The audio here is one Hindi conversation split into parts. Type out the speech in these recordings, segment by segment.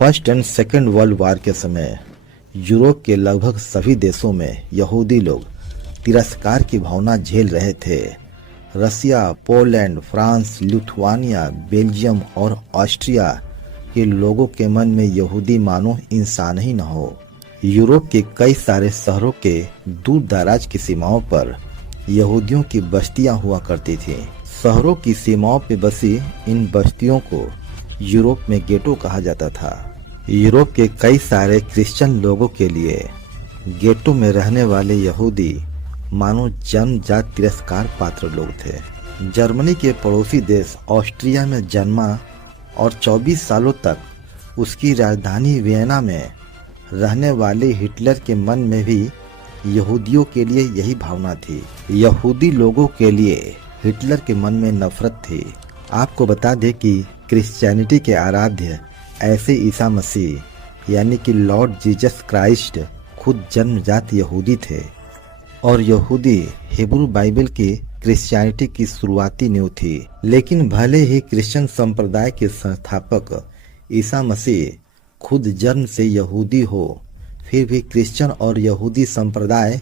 First and second world war के समय यूरोप के लगभग सभी देशों में यहूदी लोग तिरस्कार की भावना झेल रहे थे। रसिया, पोलैंड, फ्रांस, लिथुआनिया, बेल्जियम और ऑस्ट्रिया के लोगों के मन में यहूदी मानो इंसान ही न हो। यूरोप के कई सारे शहरों के दूर दराज की सीमाओं पर यहूदियों की बस्तियां हुआ करती थीं। शहरों की सीमाओं पर बसी इन बस्तियों को यूरोप में गेटो कहा जाता था। यूरोप के कई सारे क्रिश्चियन लोगों के लिए गेटो में रहने वाले यहूदी मानो जन्मजात तिरस्कार पात्र लोग थे। जर्मनी के पड़ोसी देश ऑस्ट्रिया में जन्मा और 24 सालों तक उसकी राजधानी वियना में रहने वाले हिटलर के मन में भी यहूदियों के लिए यही भावना थी। यहूदी लोगों के लिए हिटलर के मन में नफरत थी। आपको बता दें कि क्रिश्चियनिटी के आराध्य ऐसे ईसा मसीह यानी कि लॉर्ड जीसस क्राइस्ट खुद जन्मजात यहूदी थे और यहूदी हिब्रू बाइबल की क्रिश्चियनिटी की शुरुआती नींव थी। लेकिन भले ही क्रिश्चियन संप्रदाय के संस्थापक ईसा मसीह खुद जन्म से यहूदी हो, फिर भी क्रिश्चियन और यहूदी संप्रदाय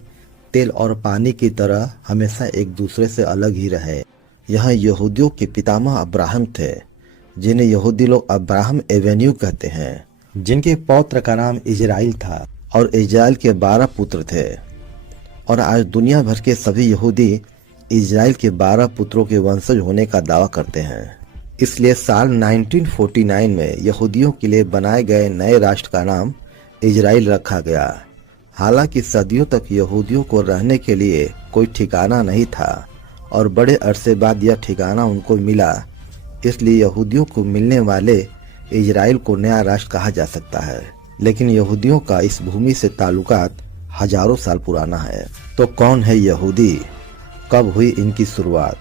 तेल और पानी की तरह हमेशा एक दूसरे से अलग ही रहे। यह यहूदियों के पितामह अब्राहम थे, जिन्हें यहूदी लोग अब्राहम एवेन्यू कहते हैं, जिनके पौत्र का नाम इजराइल था और इजराइल के 12 पुत्र थे। और आज दुनिया भर के सभी यहूदी इजराइल के 12 पुत्रों के वंशज होने का दावा करते हैं। इसलिए साल 1949 में यहूदियों के लिए बनाए गए नए राष्ट्र का नाम इजराइल रखा गया। हालांकि सदियों तक यहूदियों को रहने के लिए कोई ठिकाना नहीं था और बड़े अरसे बाद यह ठिकाना उनको मिला, इसलिए यहूदियों को मिलने वाले इजराइल को नया राष्ट्र कहा जा सकता है। लेकिन यहूदियों का इस भूमि से ताल्लुकात हजारों साल पुराना है। तो कौन है यहूदी? कब हुई इनकी शुरुआत?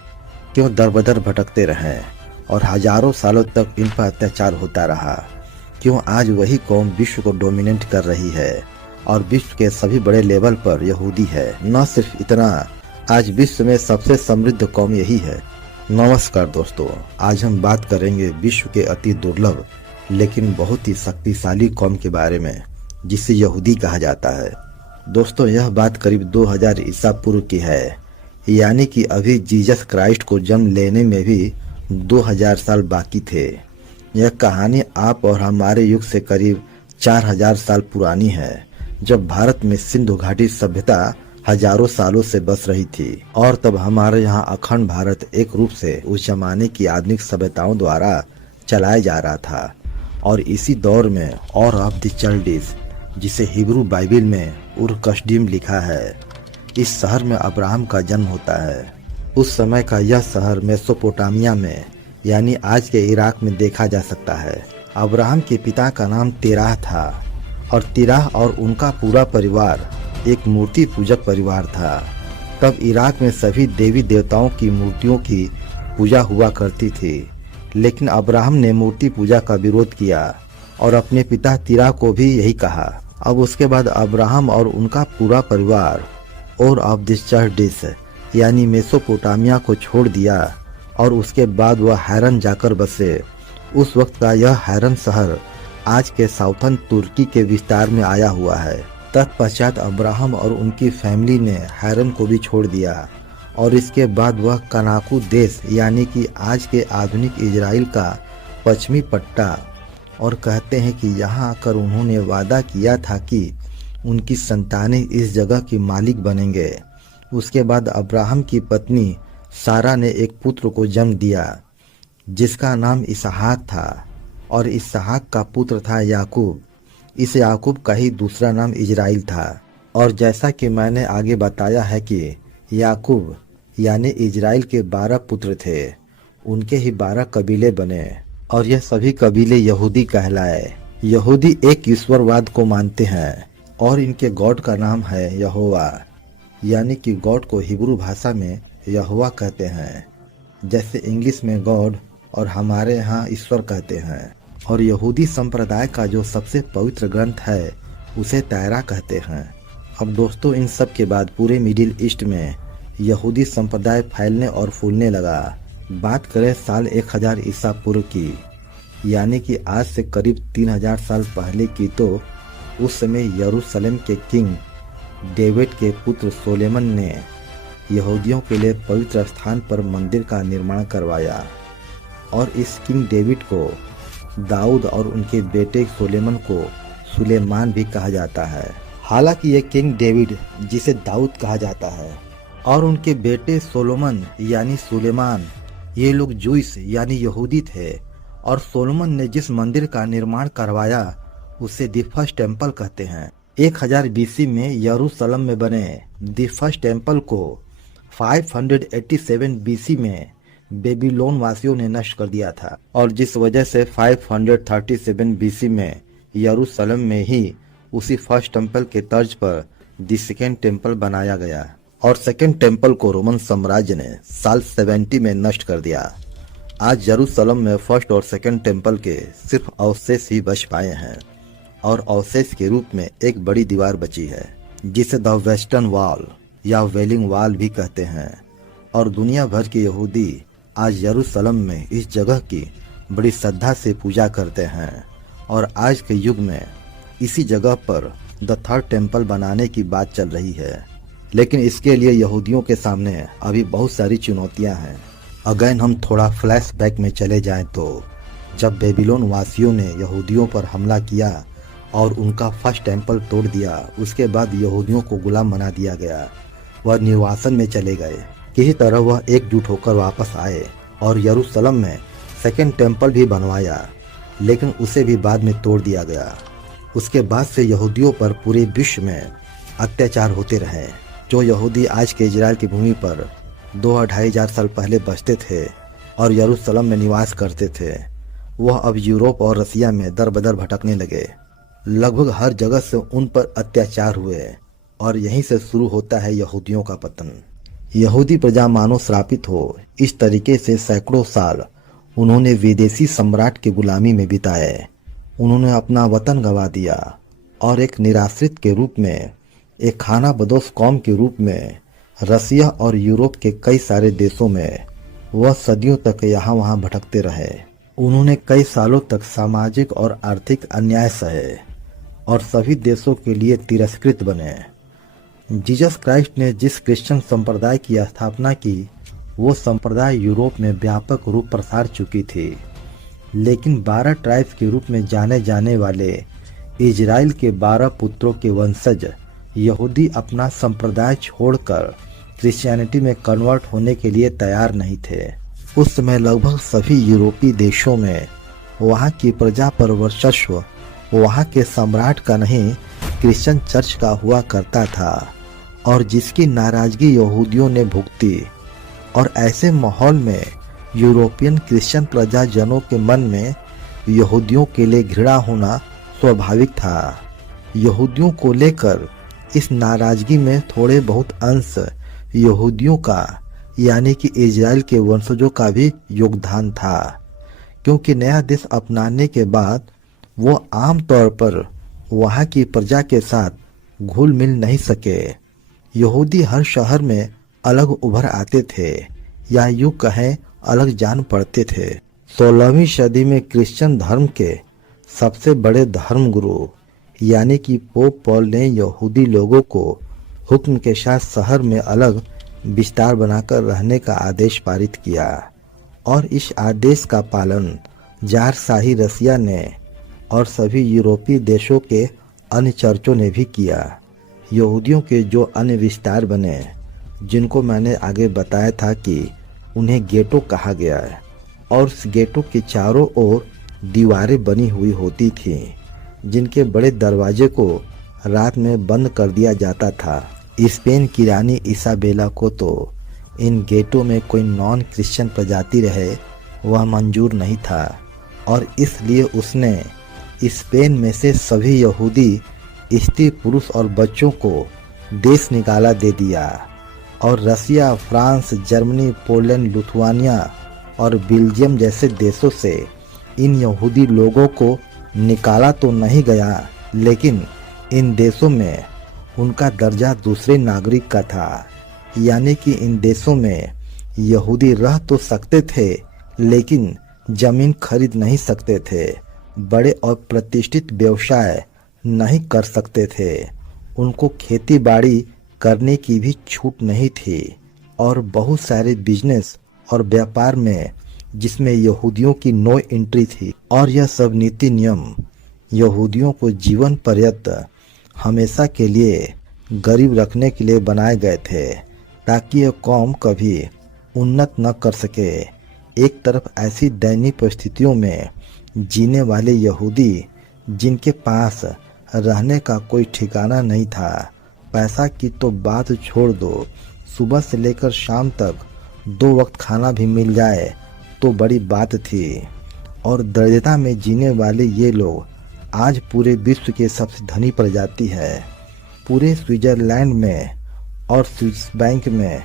क्यों दर-बदर भटकते रहे और हजारों सालों तक इन पर अत्याचार होता रहा? क्यों आज वही कौम विश्व को डोमिनेट कर रही है और विश्व के सभी बड़े लेवल पर यहूदी है? न सिर्फ इतना, आज विश्व में सबसे समृद्ध कौम यही है। नमस्कार दोस्तों, आज हम बात करेंगे विश्व के अति दुर्लभ लेकिन बहुत ही शक्तिशाली कौम के बारे में, जिसे यहूदी कहा जाता है। दोस्तों, यह बात करीब 2000 ईसा पूर्व की है, यानी कि अभी जीसस क्राइस्ट को जन्म लेने में भी 2000 साल बाकी थे। यह कहानी आप और हमारे युग से करीब 4000 साल पुरानी है, जब भारत में सिंधु घाटी सभ्यता हजारों सालों से बस रही थी और तब हमारे यहाँ अखंड भारत एक रूप से उस जमाने की आधुनिक सभ्यताओं द्वारा चलाया जा रहा था। और इसी दौर में और ऑफ द चाइल्डिस, जिसे हिब्रू बाइबल में उर कस्डीम लिखा है, इस शहर में अब्राहम का जन्म होता है। उस समय का यह शहर मेसोपोटामिया में यानी आज के इराक में देखा जा सकता है। अब्राहम के पिता का नाम तेराह था और तेराह और उनका पूरा परिवार एक मूर्ति पूजक परिवार था। तब इराक में सभी देवी देवताओं की मूर्तियों की पूजा हुआ करती थी, लेकिन अब्राहम ने मूर्ति पूजा का विरोध किया और अपने पिता तेराह को भी यही कहा। अब उसके बाद अब्राहम और उनका पूरा परिवार और ऑफ दिस चाइल्डिस यानी मेसोपोटामिया को छोड़ दिया और उसके बाद वह हैरन जाकर बसे। उस वक्त का यह हैरन शहर आज के साउथर्न तुर्की के विस्तार में आया हुआ है। तत्पश्चात अब्राहम और उनकी फैमिली ने हैरन को भी छोड़ दिया और इसके बाद वह कनाकू देश यानी कि आज के आधुनिक इजराइल का पश्चिमी पट्टा, और कहते हैं कि यहाँ आकर उन्होंने वादा किया था कि उनकी संतानें इस जगह की मालिक बनेंगे। उसके बाद अब्राहम की पत्नी सारा ने एक पुत्र को जन्म दिया जिसका नाम इसहाक था और इसहाक का पुत्र था याकूब। इस याकूब का ही दूसरा नाम इजराइल था। और जैसा कि मैंने आगे बताया है कि याकूब यानी इजराइल के 12 पुत्र थे, उनके ही 12 कबीले बने और यह सभी कबीले यहूदी कहलाए। यहूदी एक ईश्वरवाद को मानते हैं और इनके गॉड का नाम है यहोवा, यानी कि गॉड को हिब्रू भाषा में यहोवा कहते हैं, जैसे इंग्लिश में गॉड और हमारे यहाँ ईश्वर कहते हैं। और यहूदी संप्रदाय का जो सबसे पवित्र ग्रंथ है उसे तैरा कहते हैं। अब दोस्तों, इन सब के बाद पूरे मिडिल ईस्ट में यहूदी संप्रदाय फैलने और फूलने लगा। बात करें साल 1000 ईसा पूर्व की, यानी कि आज से करीब 3000 साल पहले की। तो उस समय यरूशलेम के किंग डेविड के पुत्र सोलेमन ने यहूदियों के लिए पवित्र स्थान पर मंदिर का निर्माण करवाया और इस किंग डेविड को दाऊद और उनके बेटे सोलेमन को सुलेमान भी कहा जाता है। हालांकि ये किंग डेविड, जिसे दाऊद कहा जाता है, और उनके बेटे सोलोमन यानी सुलेमान, ये लोग जूइस यानी यहूदी थे और सोलोमन ने जिस मंदिर का निर्माण करवाया उसे द फर्स्ट टेम्पल कहते हैं। 1000 बीसी में यरूशलेम में बने द फर्स्ट टेम्पल को 587 बीसी में बेबीलोन वासियों ने नष्ट कर दिया था और जिस वजह से 537 बीसी में यरूशलेम में ही उसी फर्स्ट टेम्पल के तर्ज पर द सेकेंड टेम्पल बनाया गया और सेकेंड टेम्पल को रोमन साम्राज्य ने साल 70 में नष्ट कर दिया। आज यरूशलेम में फर्स्ट और सेकेंड टेम्पल के सिर्फ अवशेष ही बच पाए हैं और अवशेष के रूप में एक बड़ी दीवार बची है जिसे द वेस्टर्न वॉल या वेलिंग वॉल भी कहते हैं और दुनिया भर के यहूदी आज यरूशलेम में इस जगह की बड़ी श्रद्धा से पूजा करते हैं और आज के युग में इसी जगह पर द थर्ड टेम्पल बनाने की बात चल रही है। लेकिन इसके लिए यहूदियों के सामने अभी बहुत सारी चुनौतियां हैं। अगेन हम थोड़ा फ्लैशबैक में चले जाएं तो जब बेबीलोन वासियों ने यहूदियों पर हमला किया और उनका फर्स्ट टेम्पल तोड़ दिया, उसके बाद यहूदियों को गुलाम बना दिया गया। वह निर्वासन में चले गए। किसी तरह वह एकजुट होकर वापस आए और यरूशलेम में सेकेंड टेम्पल भी बनवाया, लेकिन उसे भी बाद में तोड़ दिया गया। उसके बाद से यहूदियों पर पूरे विश्व में अत्याचार होते रहे। जो यहूदी आज के इजराइल की भूमि पर 2-2,500 साल पहले बसते थे और यरूशलेम में निवास करते थे, वह अब यूरोप और रसिया में दर बदर भटकने लगे। लगभग हर जगह से उन पर अत्याचार हुए और यहीं से शुरू होता है यहूदियों का पतन। यहूदी प्रजा मानो श्रापित हो, इस तरीके से सैकड़ों साल उन्होंने विदेशी सम्राट की गुलामी में बिताए। उन्होंने अपना वतन गंवा दिया और एक निराश्रित के रूप में, एक खाना बदोश कौम के रूप में रसिया और यूरोप के कई सारे देशों में वह सदियों तक यहाँ वहाँ भटकते रहे। उन्होंने कई सालों तक सामाजिक और आर्थिक अन्याय सहे और सभी देशों के लिए तिरस्कृत बने। जीसस क्राइस्ट ने जिस क्रिश्चियन संप्रदाय की स्थापना की, वो संप्रदाय यूरोप में व्यापक रूप प्रसार चुकी थी, लेकिन 12 ट्राइब्स के रूप में जाने जाने वाले इजराइल के 12 पुत्रों के वंशज यहूदी अपना संप्रदाय छोड़कर क्रिश्चियनिटी में कन्वर्ट होने के लिए तैयार नहीं थे। उस समय लगभग सभी यूरोपीय देशों में वहाँ की प्रजा पर वर्चस्व वहाँ के सम्राट का नहीं, क्रिश्चियन चर्च का हुआ करता था और जिसकी नाराजगी यहूदियों ने भुगती। और ऐसे माहौल में यूरोपियन क्रिश्चियन प्रजाजनों के मन में यहूदियों के लिए घृणा होना स्वाभाविक था। यहूदियों को लेकर इस नाराजगी में थोड़े बहुत अंश यहूदियों का यानी कि इजराइल के वंशजों का भी योगदान था, क्योंकि नया देश अपनाने के बाद वो आम तौर पर वहाँ की प्रजा के साथ घुल मिल नहीं सके। यहूदी हर शहर में अलग उभर आते थे या यूं कहें अलग जान पड़ते थे। 16वीं सदी में क्रिश्चियन धर्म के सबसे बड़े धर्मगुरु यानी कि पोप पॉल ने यहूदी लोगों को हुक्म के साथ शहर में अलग विस्तार बनाकर रहने का आदेश पारित किया और इस आदेश का पालन जार शाही रसिया ने और सभी यूरोपीय देशों के अन्य चर्चों ने भी किया। यहूदियों के जो अन्य विस्तार बने, जिनको मैंने आगे बताया था कि उन्हें गेटो कहा गया है, और उस गेटो के चारों ओर दीवारें बनी हुई होती थीं, जिनके बड़े दरवाजे को रात में बंद कर दिया जाता था। स्पेन की रानी इसाबेला को तो इन गेटों में कोई नॉन क्रिश्चियन प्रजाति रहे वह मंजूर नहीं था और इसलिए उसने स्पेन में से सभी यहूदी स्त्री, पुरुष और बच्चों को देश निकाला दे दिया और रसिया, फ्रांस, जर्मनी, पोलैंड, लिथुआनिया और बेल्जियम जैसे देशों से इन यहूदी लोगों को निकाला तो नहीं गया, लेकिन इन देशों में उनका दर्जा दूसरे नागरिक का था। यानी कि इन देशों में यहूदी रह तो सकते थे, लेकिन जमीन खरीद नहीं सकते थे, बड़े और प्रतिष्ठित व्यवसाय नहीं कर सकते थे, उनको खेती बाड़ी करने की भी छूट नहीं थी और बहुत सारे बिजनेस और व्यापार में जिसमें यहूदियों की नो एंट्री थी। और यह सब नीति नियम यहूदियों को जीवन पर्यंत हमेशा के लिए गरीब रखने के लिए बनाए गए थे ताकि यह कौम कभी उन्नत न कर सके। एक तरफ ऐसी दयनीय परिस्थितियों में जीने वाले यहूदी जिनके पास रहने का कोई ठिकाना नहीं था, पैसा की तो बात छोड़ दो, सुबह से लेकर शाम तक 2 वक्त खाना भी मिल जाए तो बड़ी बात थी। और दरिद्रता में जीने वाले ये लोग आज पूरे विश्व के सबसे धनी प्रजाति है। पूरे स्विट्जरलैंड में और स्विस बैंक में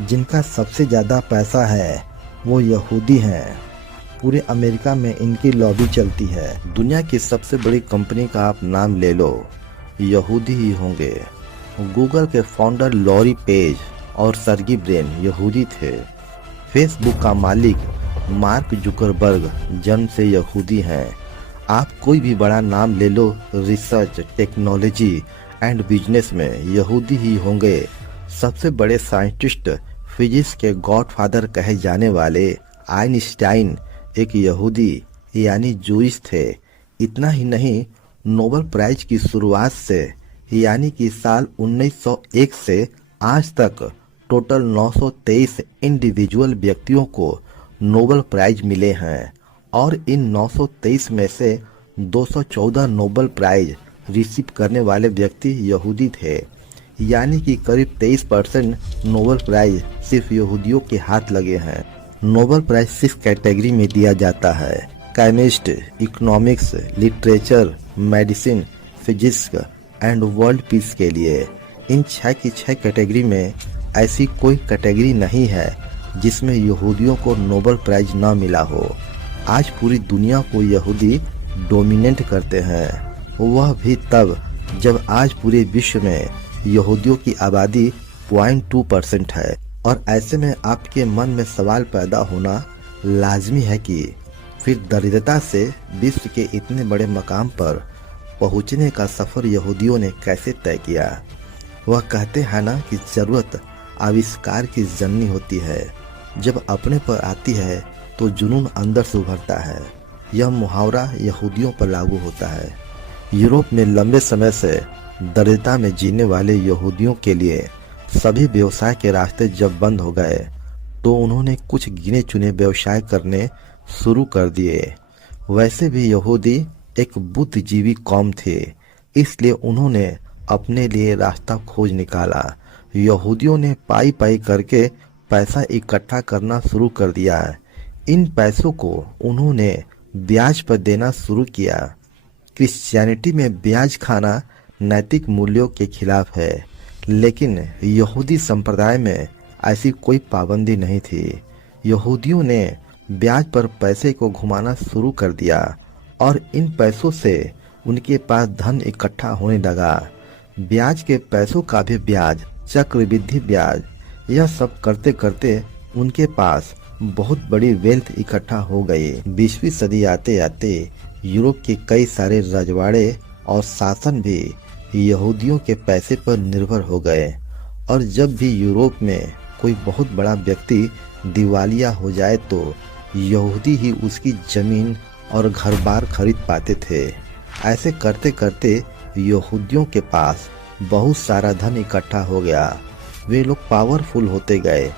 जिनका सबसे ज़्यादा पैसा है वो यहूदी हैं। पूरे अमेरिका में इनकी लॉबी चलती है। दुनिया की सबसे बड़ी कंपनी का आप नाम ले लो, यहूदी ही होंगे। गूगल के फाउंडर लॉरी पेज और सर्गी ब्रेन यहूदी थे। फेसबुक का मालिक मार्क जुकरबर्ग जन्म से यहूदी हैं। आप कोई भी बड़ा नाम ले लो, रिसर्च, टेक्नोलॉजी एंड बिजनेस में यहूदी ही होंगे। सबसे बड़े साइंटिस्ट, फिजिक्स के गॉडफादर कहे जाने वाले आइंस्टाइन एक यहूदी यानी जूइश थे। इतना ही नहीं, नोबेल प्राइज की शुरुआत से यानी कि साल 1901 से आज तक टोटल 923 इंडिविजुअल व्यक्तियों को नोबेल प्राइज मिले हैं और इन 923 में से 214 नोबेल प्राइज रिसीव करने वाले व्यक्ति यहूदी थे। यानी कि करीब 23% नोबेल प्राइज सिर्फ यहूदियों के हाथ लगे हैं। नोबेल प्राइज 6 कैटेगरी में दिया जाता है: chemist, economics, literature, medicine, physics and world peace के लिए। इन 6 की 6 कैटेगरी में ऐसी कोई कैटेगरी नहीं है जिसमें यहूदियों को नोबेल प्राइज न मिला हो। आज पूरी दुनिया को यहूदी डोमिनेट करते हैं, वह भी तब जब आज पूरे विश्व में यहूदियों की आबादी 0.2% है। और ऐसे में आपके मन में सवाल पैदा होना लाजमी है कि फिर दरिद्रता से विश्व के इतने बड़े मकाम पर पहुंचने का सफर यहूदियों ने कैसे तय किया। वह कहते हैं ना कि जरूरत आविष्कार की जननी होती है, जब अपने पर आती है तो जुनून अंदर से उभरता है। यह मुहावरा यहूदियों पर लागू होता है। यूरोप में लंबे समय से दरिद्रता में जीने वाले यहूदियों के लिए सभी व्यवसाय के रास्ते जब बंद हो गए तो उन्होंने कुछ गिने चुने व्यवसाय करने शुरू कर दिए। वैसे भी यहूदी एक बुद्धिजीवी कौम थे, इसलिए उन्होंने अपने लिए रास्ता खोज निकाला। यहूदियों ने पाई पाई करके पैसा इकट्ठा करना शुरू कर दिया। इन पैसों को उन्होंने ब्याज पर देना शुरू किया। क्रिश्चियनिटी में ब्याज खाना नैतिक मूल्यों के खिलाफ है, लेकिन यहूदी संप्रदाय में ऐसी कोई पाबंदी नहीं थी। यहूदियों ने ब्याज पर पैसे को घुमाना शुरू कर दिया और इन पैसों से उनके पास धन इकट्ठा होने लगा। ब्याज के पैसों का भी ब्याज, चक्रवृद्धि ब्याज, यह सब करते करते उनके पास बहुत बड़ी वेल्थ इकट्ठा हो गई। 20वीं सदी आते आते यूरोप के कई सारे रजवाड़े और शासन भी यहूदियों के पैसे पर निर्भर हो गए और जब भी यूरोप में कोई बहुत बड़ा व्यक्ति दिवालिया हो जाए तो यहूदी ही उसकी जमीन और घर बार खरीद पाते थे। ऐसे करते करते यहूदियों के पास बहुत सारा धन इकट्ठा हो गया। वे लोग पावरफुल होते गए,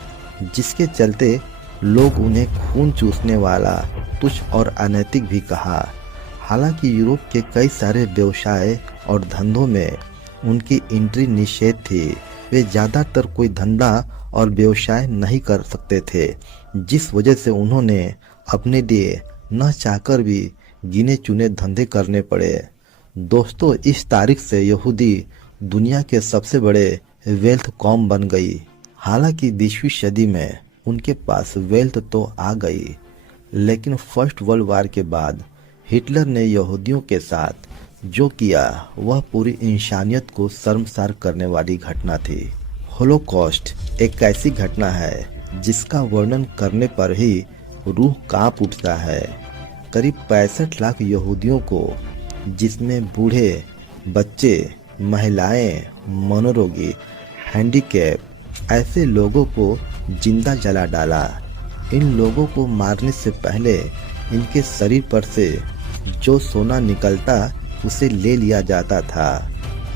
जिसके चलते लोग उन्हें खून चूसने वाला, तुच्छ और अनैतिक भी कहा। हालांकि यूरोप के कई सारे व्यवसाय और धंधों में उनकी एंट्री निषेध थी। वे ज़्यादातर कोई धंधा और व्यवसाय नहीं कर सकते थे, जिस वजह से उन्होंने अपने लिए न चाहकर भी गिने चुने धंधे करने पड़े। दोस्तों, इस तारीख से यहूदी दुनिया के सबसे बड़े वेल्थ कौम बन गई। हालांकि 20वीं सदी में उनके पास वेल्थ तो आ गई, लेकिन फर्स्ट वर्ल्ड वार के बाद हिटलर ने यहूदियों के साथ जो किया वह पूरी इंसानियत को शर्मसार करने वाली घटना थी। होलोकॉस्ट एक ऐसी घटना है जिसका वर्णन करने पर ही रूह कांप उठता है। करीब 65 लाख यहूदियों को, जिसमें बूढ़े, बच्चे, महिलाएं, मनोरोगी, हैंडीकैप, ऐसे लोगों को जिंदा जला डाला। इन लोगों को मारने से पहले इनके शरीर पर से जो सोना निकलता उसे ले लिया जाता था।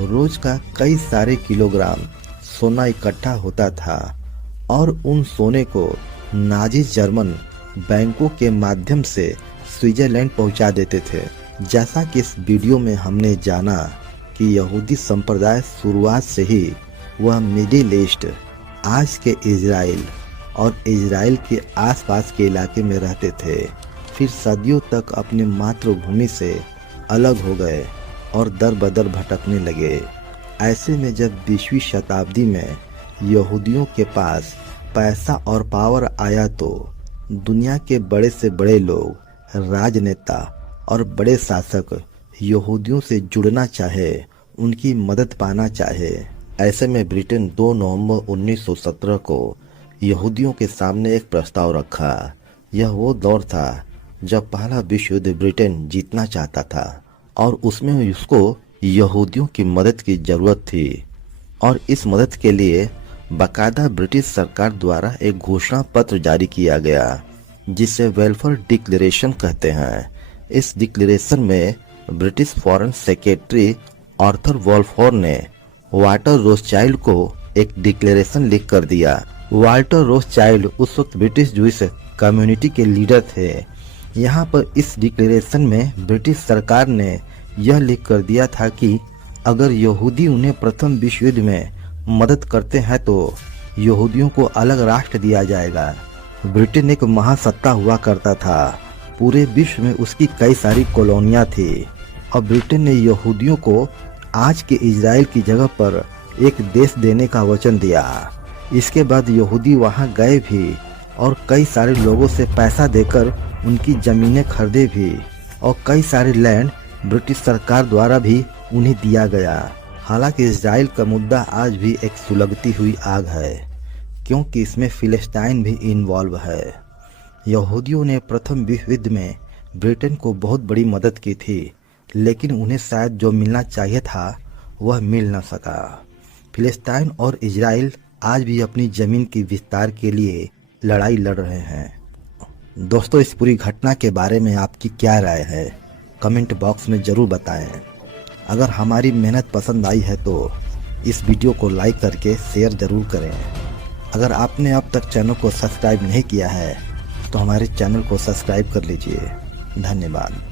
रोज का कई सारे किलोग्राम सोना इकट्ठा होता था और उन सोने को नाजी जर्मन बैंकों के माध्यम से स्विट्जरलैंड पहुंचा देते थे। जैसा कि इस वीडियो में हमने जाना कि यहूदी संप्रदाय शुरुआत से ही वह मिडिल ईस्ट, आज के इजराइल और इजराइल के आसपास के इलाके में रहते थे। फिर सदियों तक अपनी मातृभूमि से अलग हो गए और दर बदर भटकने लगे। ऐसे में जब 20वीं शताब्दी में यहूदियों के पास पैसा और पावर आया तो दुनिया के बड़े से बड़े लोग, राजनेता और बड़े शासक यहूदियों से जुड़ना चाहे, उनकी मदद पाना चाहे। ऐसे में ब्रिटेन 2 नवंबर 1917 को यहूदियों के सामने एक प्रस्ताव रखा। यह वो दौर था जब पहला विश्व युद्ध ब्रिटेन जीतना चाहता था और उसमें उसको यहूदियों की मदद की जरूरत थी और इस मदद के लिए बाकायदा ब्रिटिश सरकार द्वारा एक घोषणा पत्र जारी किया गया जिसे वेलफेयर डिक्लेरेशन कहते हैं। इस डिक्लेरेशन में ब्रिटिश फॉरेन सेक्रेटरी आर्थर वॉलफोर ने वाल्टर रोथस्चाइल्ड को एक डिक्लेरेशन लिख कर दिया। वाल्टर रोथस्चाइल्ड उस वक्त ब्रिटिश जूइश कम्युनिटी के लीडर थे। यहाँ पर इस डिक्लेरेशन में ब्रिटिश सरकार ने यह लिख कर दिया था कि अगर यहूदी उन्हें प्रथम विश्व युद्ध में मदद करते हैं तो यहूदियों को अलग राष्ट्र दिया जाएगा। ब्रिटेन एक महासत्ता हुआ करता था, पूरे विश्व में उसकी कई सारी कॉलोनियां थी और ब्रिटेन ने यहूदियों को आज के इजराइल की जगह पर एक देश देने का वचन दिया। इसके बाद यहूदी वहां गए भी और कई सारे लोगों से पैसा देकर उनकी जमीनें खरीदे भी और कई सारे लैंड ब्रिटिश सरकार द्वारा भी उन्हें दिया गया। हालांकि इजराइल का मुद्दा आज भी एक सुलगती हुई आग है क्योंकि इसमें फिलिस्तीन भी इन्वॉल्व है। यहूदियों ने प्रथम विश्व युद्ध में ब्रिटेन को बहुत बड़ी मदद की थी, लेकिन उन्हें शायद जो मिलना चाहिए था वह मिल न सका। फिलिस्तीन और इजराइल आज भी अपनी जमीन की विस्तार के लिए लड़ाई लड़ रहे हैं। दोस्तों, इस पूरी घटना के बारे में आपकी क्या राय है, कमेंट बॉक्स में ज़रूर बताएं। अगर हमारी मेहनत पसंद आई है तो इस वीडियो को लाइक करके शेयर ज़रूर करें। अगर आपने अब तक चैनल को सब्सक्राइब नहीं किया है तो हमारे चैनल को सब्सक्राइब कर लीजिए। धन्यवाद।